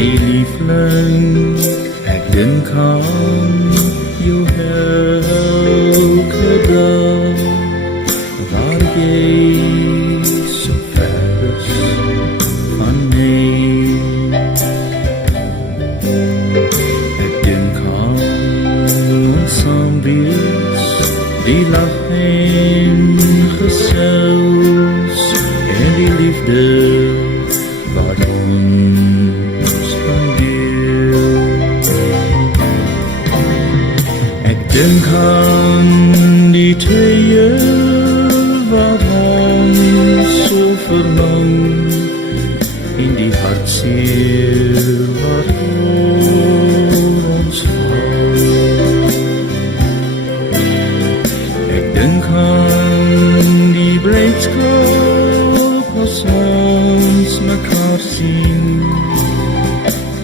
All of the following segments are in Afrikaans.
My liefling, ek dink aan jou elke dag, waar jy so ver is van my. Ek dink aan ons saam wees, die lag en gesels, en die liefde wat ons kan deel. Ek dink aan die tye wat ons so verlang, en die hartseer wat oor ons val. Ek dink aan die blydskap as ons mekaar sien,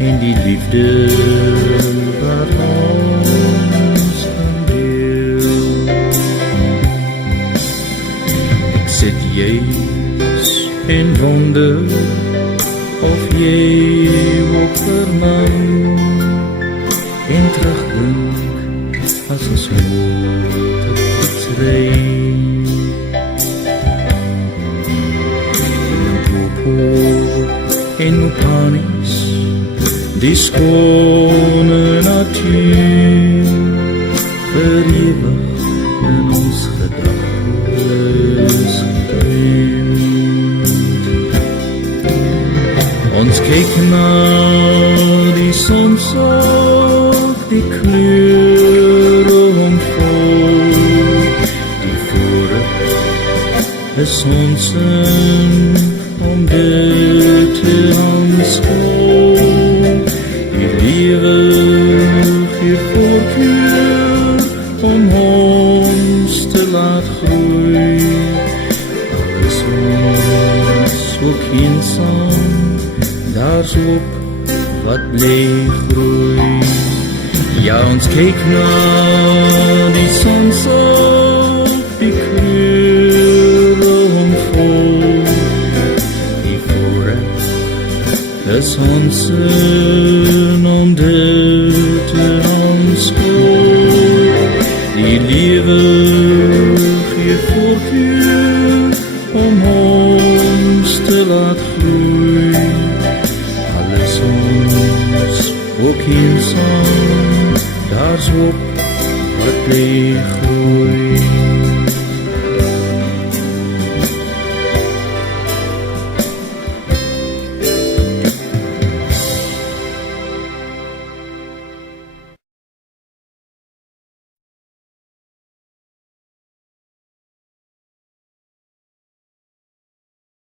en die liefde wat ons kan deel. Ek sit juis en wonder of jy ook verlang, en terugdink as ons moet ry. En Panis, die skone natuur, verewig in ons gedagtes geprent. Ons kyk na die sonslag, die kleure omvolk, die vooruit is ons in om dit te aanskou. Die lewe gee voorkeur om ons te laat groei. Al is ons ook eensaam, daar's hoop wat bly groei. Ja, ons kyk na die sonslag, die kleure omvolk, is ons sin om dit te aanskou. Die lewe gee voorkeur om ons te laat groei. Al is ons ook eensaam, daar's hoop wat bly groei.